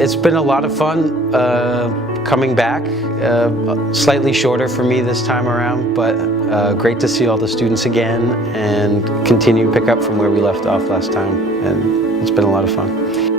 It's been a lot of fun coming back. Slightly shorter for me this time around, but great to see all the students again and continue to pick up from where we left off last time. And it's been a lot of fun.